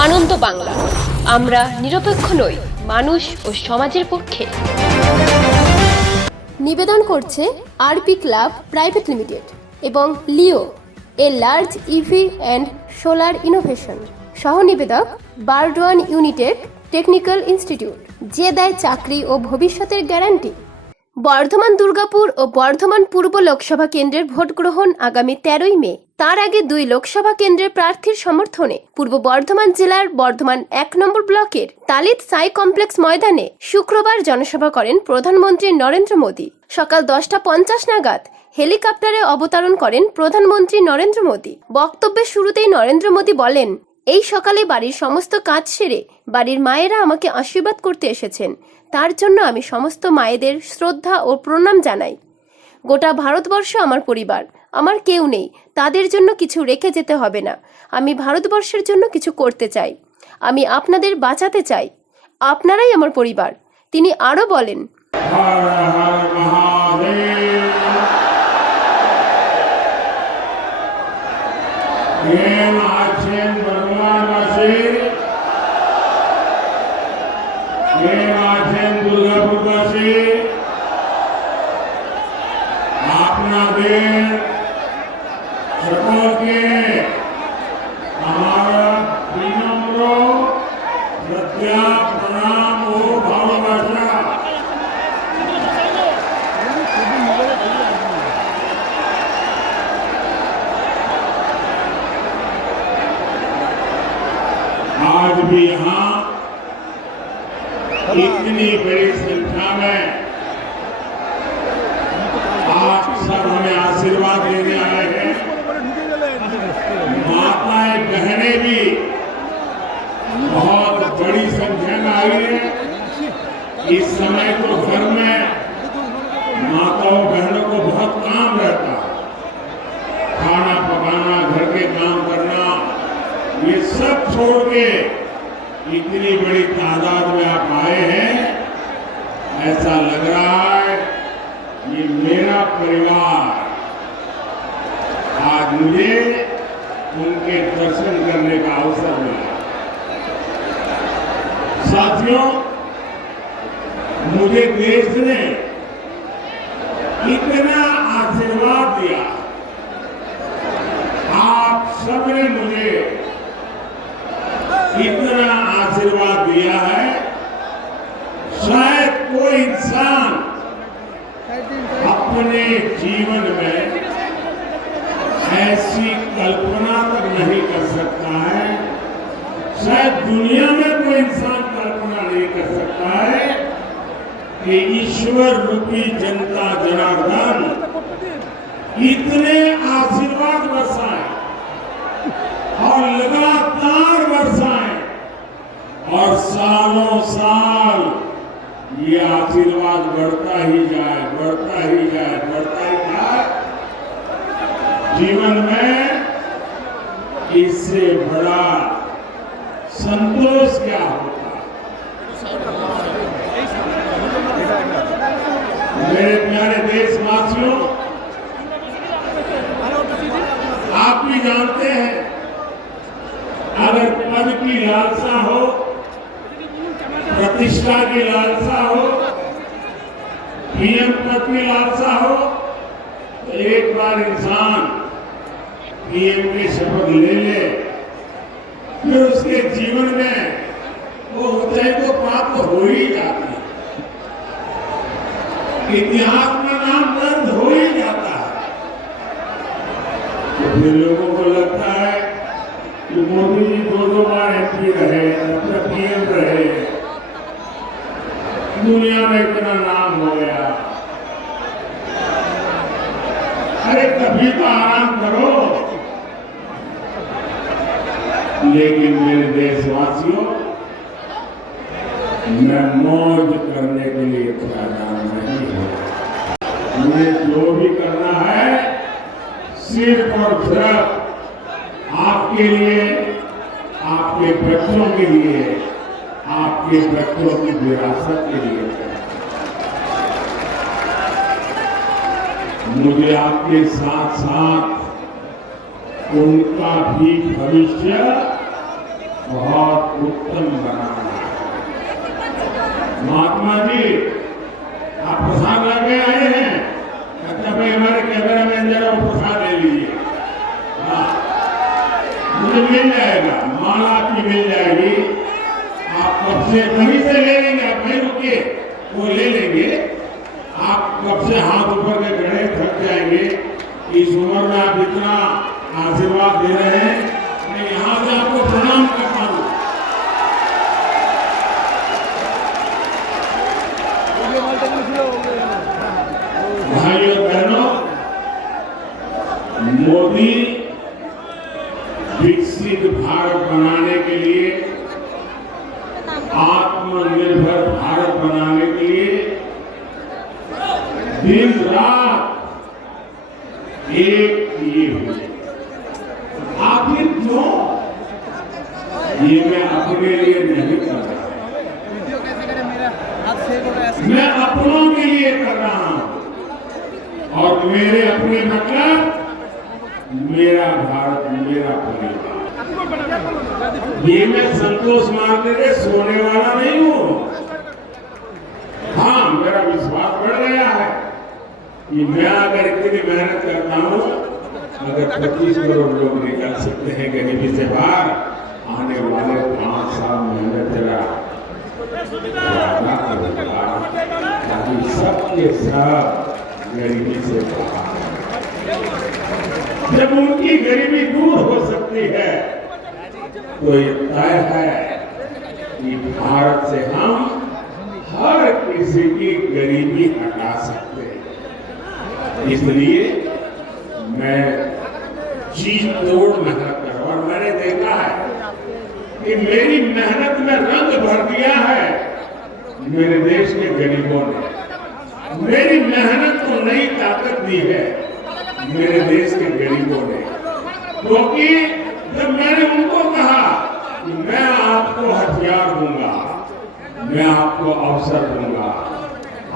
আনন্দ বাংলা, আমরা নিরপেক্ষ নই, মানুষ ও সমাজের পক্ষে। নিবেদন করছে আরপি ক্লাব প্রাইভেট লিমিটেড এবং Leo a large EV and solar innovation. সহ নিবেদক বারডোয়ান ইউনিটেক টেকনিক্যাল ইনস্টিটিউট, যে দেয় চাকরি ও ভবিষ্যতের গ্যারান্টি। বর্ধমান দুর্গাপুর ও বর্ধমান পূর্ব লোকসভা কেন্দ্রের ভোট গ্রহণ আগামী 13ই মে। তার আগে 2 লোকসভা কেন্দ্রের প্রার্থীর সমর্থনে পূর্ব বর্ধমান জেলার বর্ধমান 1 নম্বর ব্লকের তালিত সাই কমপ্লেক্স ময়দানে শুক্রবার জনসভা করেন প্রধানমন্ত্রী নরেন্দ্র মোদী। সকাল 10:50 নাগাদ হেলিকপ্টারে অবতরণ করেন প্রধানমন্ত্রী নরেন্দ্র মোদী। বক্তব্যের শুরুতেই নরেন্দ্র মোদী বলেন, এই সকালে বাড়ির সমস্ত কাজ সেরে বাড়ির মায়েরা আমাকে আশীর্বাদ করতে এসেছেন। তার জন্য আমি সমস্ত মায়েদের শ্রদ্ধা ও প্রণাম জানাই। গোটা ভারতবর্ষ আমার পরিবার, আমার কেউ নেই, তাদের জন্য কিছু রেখে যেতে হবে না। আমি ভারতবর্ষের জন্য কিছু করতে চাই, আমি আপনাদের বাঁচাতে চাই, আপনারাই আমার পরিবার। তিনি আরও বলেন, দুর্গাপুরবাসী আপনাদের সকলকে আমার বিনম্র শ্রদ্ধা প্রণাম ও ভালোবাসা। आज भी यहाँ इतनी बड़ी संख्या में आप सब हमें आशीर्वाद देने आए हैं। माताएं बहनें भी बहुत बड़ी संख्या में आई है। इस समय तो घर में माताओं बहनों को बहुत काम रहता है, खाना पकाना, घर के काम करना, ये सब छोड़ के इतनी बड़ी तादाद में आप आए हैं। ऐसा लग रहा है ये मेरा परिवार। आज मुझे उनके दर्शन करने का अवसर मिला। साथियों, मुझे देश ने इतना आशीर्वाद दिया, आप सबने मुझे इतना आशीर्वाद दिया है, शायद कोई इंसान अपने जीवन में ऐसी कल्पना तक नहीं कर सकता है। शायद दुनिया में कोई इंसान कल्पना नहीं कर सकता है कि ईश्वर रूपी जनता जनार्दन इतने आशीर्वाद बरसाए और लगातार बरसाए और सालों साल ये आशीर्वाद बढ़ता ही जाए, बढ़ता ही जाए, बढ़ता ही जाए। जीवन में इससे बड़ा संतोष क्या होता है। मेरे प्यारे देशवासियों, आप भी जानते हैं, अगर पद की लालसा हो, प्रतिष्ठा की लालसा हो, पीएम पद की लालसा हो, तो एक बार इंसान पीएम की शपथ ले ले, फिर उसके जीवन में वो ऊंचाई तो प्राप्त हो ही जाती है, इतिहास में नाम दर्ज हो ही जाता है। तो फिर लोगों को लगता है कि मोदी जी 2 बार एमपी रहे, पीएम रहे, दुनिया में इतना नाम हो गया, अरे कभी तो आराम करो। लेकिन मेरे देशवासियों, मैं मौज करने के लिए तैयार नहीं हूं। मुझे जो भी करना है सिर्फ और सिर्फ आपके लिए, आपके बच्चों के लिए, आपके बच्चों की विरासत के लिए। मुझे आपके साथ साथ उनका भी भविष्य बहुत उत्तम बनाना है। महात्मा जी, आप प्रसाद लेके आए हैं? अच्छा भाई, हमारे कैमरा मैन जरा वो प्रसाद ले लीजिए। हाँ, मुझे मिल जाएगा, माला आपकी मिल जाएगी। आप कब से कहीं से ले लेंगे? आप नहीं रुकिए, वो ले लेंगे। आप कब से हाथ ऊपर के खड़े थक जाएंगे। इस उम्र में आप इतना आशीर्वाद दे रहे हैं, मैं यहाँ से आपको प्रणाम करता हूँ। भाइयों बहनों, मोदी विकसित भारत बनाने के लिए, आत्मनिर्भर भारत बनाने के लिए दिन रात एक किए हुए। आखिर क्यों? ये मैं अपने लिए नहीं कर रहा, मैं अपनों के लिए कर रहा हूं। और मेरे अपने मतलब मेरा भारत, मेरा परिवार। ये मैं संतोष मारने से सोने वाला नहीं हूं। हाँ, मेरा विश्वास बढ़ गया है कि मैं अगर इतनी मेहनत करता हूं, अगर 25 करोड़ लोग निकल सकते हैं गरीबी से बाहर, आने वाले 5 साल मेहनत जरा ताकि सबके सब गरीबी से बाहर। जब उनकी गरीबी दूर हो सकती है तो ये तय है कि भारत से हम हर किसी की गरीबी हटा सकते हैं। इसलिए मैं चीज तोड़ मेहनत कर, और मैंने देखा है कि मेरी मेहनत में रंग भर दिया है मेरे देश के गरीबों ने। मेरी मेहनत को नई ताकत दी है मेरे देश के गरीबों ने, क्योंकि जब मैंने उनको कहा कि मैं आपको हथियार दूंगा, मैं आपको अवसर दूंगा,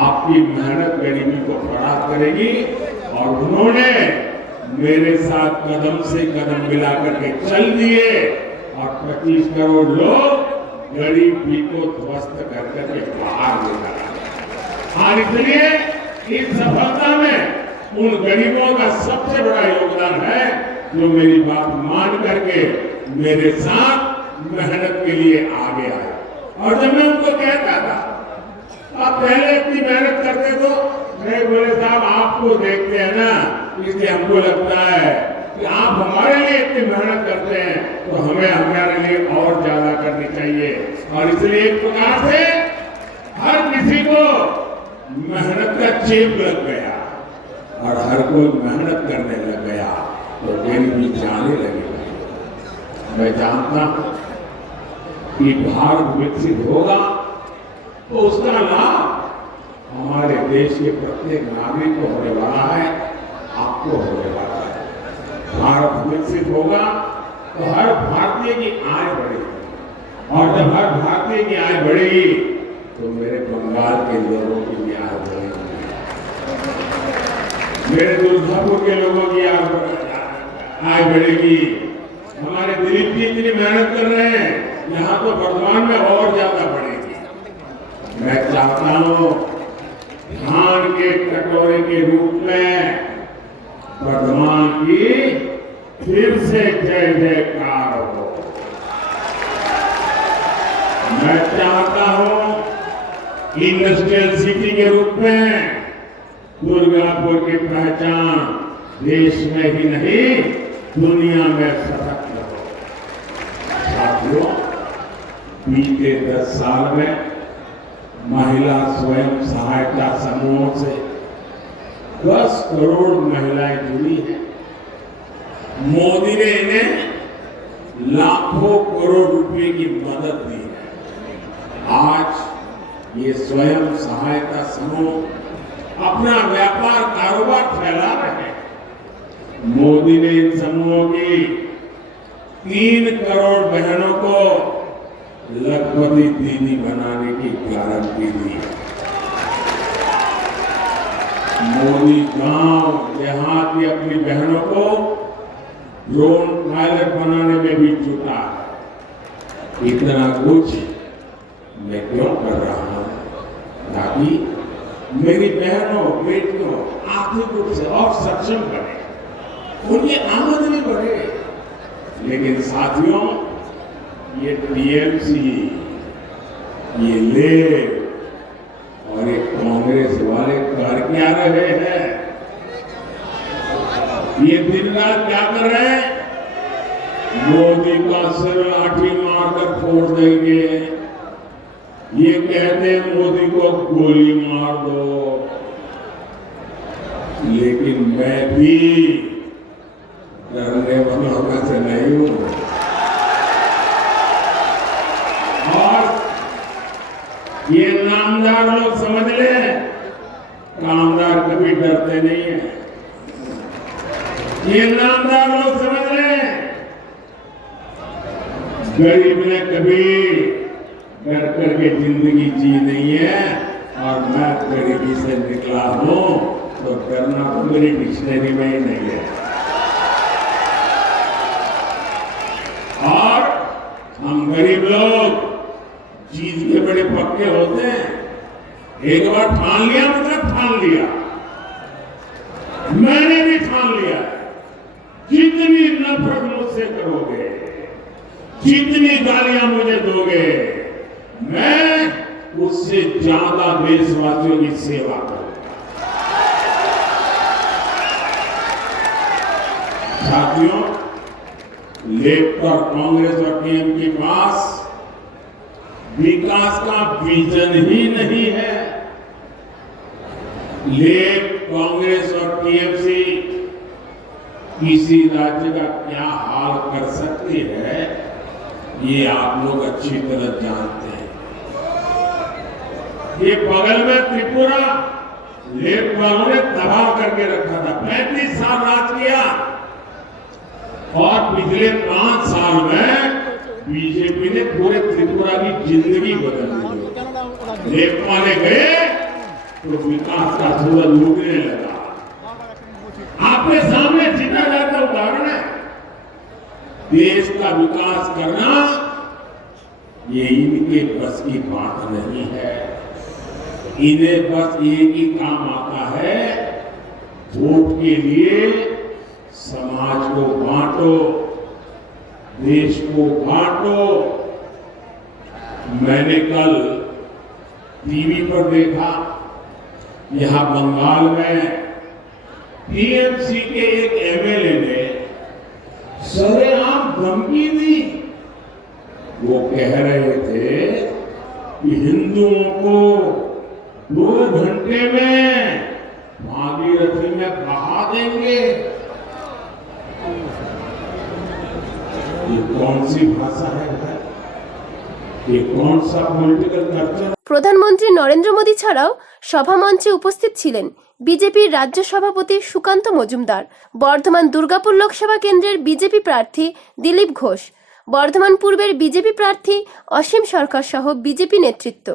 आपकी मेहनत गरीबी को परास्त करेगी, और उन्होंने मेरे साथ कदम से कदम मिलाकर के चल दिए, और 25 करोड़ लोग गरीबी को ध्वस्त कर करके बाहर निकाला। और इसलिए इस सफलता में उन गरीबों का सबसे बड़ा योगदान है जो मेरी बात मान करके मेरे साथ मेहनत के लिए आगे आए। और जब मैं उनको कहता था, आप पहले इतनी मेहनत करते तो, मैं बोले साहब आपको देखते हैं ना, इसलिए हमको लगता है कि आप हमारे लिए इतनी मेहनत करते हैं तो हमें हमारे लिए और ज्यादा करनी चाहिए। और इसलिए एक प्रकार से हर किसी को मेहनत का चेप लग गया, और हर कोई मेहनत करने लग गया तो गरीबी जाने लगेगी। मैं जानता हूं कि भारत विकसित होगा तो उसका लाभ हमारे देश के प्रत्येक नागरिक को होने वाला है, आपको होने वाला है। भारत विकसित होगा तो हर भारतीय की आय बढ़ेगी, और जब हर भारतीय की आय बढ़ेगी तो मेरे बंगाल के लोगों की भी आय बढ़ेगी, मेरे दुर्गापुर के लोगों की आय बढ़ेगी। हमारे दिलीप जी इतनी मेहनत कर रहे हैं, यहाँ तो वर्तमान में और ज्यादा बढ़ेगी। मैं चाहता हूँ धान के कटोरे के रूप में वर्धमान की फिर से जय जयकार हो। मैं चाहता हूँ इंडस्ट्रियल सिटी के रूप में दुर्गापुर की पहचान देश में ही नहीं दुनिया में सतत हो। साथियों, बीते 10 साल में महिला स्वयं सहायता समूहों से 10 करोड़ महिलाएं जुड़ी हैं। मोदी ने इन्हें लाखों करोड़ रुपए की मदद दी है। आज ये स्वयं सहायता समूह अपना व्यापार कारोबार फैला रहे हैं। मोदी ने इन समूहों की 3 करोड़ बहनों को लखपति दीदी बनाने की गारंटी दी है। मोदी गांव देहात की अपनी बहनों को ड्रोन पायलट बनाने में भी जुटा है। इतना कुछ मैं क्यों कर रहा हूं? ताकि मेरी बहनों बेटियों आर्थिक रूप से और सक्षम बने, उनकी आमदनी बढ़े। लेकिन साथियों, ये टीएमसी, ये ले और ये कांग्रेस वाले कर क्या रहे हैं? ये दिन रात क्या कर रहे हैं? मोदी का सिर लाठी मारकर फोड़ देंगे, ये कहते हैं मोदी को गोली मार दो। लेकिन मैं भी डरने वालों में से नहीं हूं। और ये नामदार लोग समझ ले, कामदार कभी डरते नहीं है। ये नामदार लोग समझ ले, गरीब ने कभी डर करके जिंदगी जी नहीं है। और मैं गरीबी से निकला हूं, तो डरना तो मेरी डिक्शनरी में ही नहीं है। और हम गरीब लोग चीज के बड़े पक्के होते हैं। एक बार ठान लिया मतलब ठान लिया। मैंने भी ठान लिया, जितनी नफरत मुझसे करोगे, जितनी गालियां मुझे दोगे, मैं उससे ज्यादा देशवासियों की सेवा करूंगा। साथियों, लेफ्ट और कांग्रेस और टीएम के पास विकास का विजन ही नहीं है। लेफ्ट, कांग्रेस और टीएमसी किसी राज्य का क्या हाल कर सकती है, ये आप लोग अच्छी तरह जानते हैं। ये बगल में त्रिपुरा लेफ्ट वालों ने तबाह करके रखा था। 35 साल राज किया और पिछले 5 साल में बीजेपी ने पूरे त्रिपुरा की जिंदगी बदल दी। लेफ्ट वाले गए तो विकास का सूरज उगने लगा। आपके सामने जीता जाता उदाहरण है। देश का विकास करना ये इनके बस की बात नहीं है। इन्हें बस एक ही काम आता है, वोट के लिए समाज को बांटो, देश को बांटो। मैंने कल टीवी पर देखा, यहां बंगाल में टीएमसी के एक एमएलए ने सरेआम धमकी दी। वो कह रहे थे कि हिंदुओं को 2 घंटे में भागीरथी में बहा देंगे। ये कौन सी भाषा है? ये कौन सा पॉलिटिकल कल्चर? প্রধানমন্ত্রী নরেন্দ্র মোদী ছাড়াও সভামঞ্চে উপস্থিত ছিলেন বিজেপির রাজ্য সভাপতি সুকান্ত মজুমদার, বর্ধমান দুর্গাপুর লোকসভা কেন্দ্রের বিজেপি প্রার্থী দিলীপ ঘোষ, বর্ধমান পূর্বের বিজেপি প্রার্থী অসীম সরকার সহ বিজেপি নেতৃত্ব।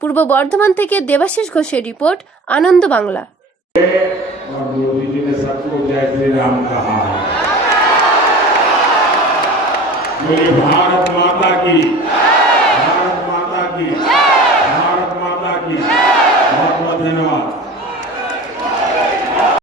পূর্ব বর্ধমান থেকে দেবাশিস ঘোষের রিপোর্ট, আনন্দ বাংলা। और मोदी जी ने सबको जय श्री राम कहा है। बोले भारत माता की।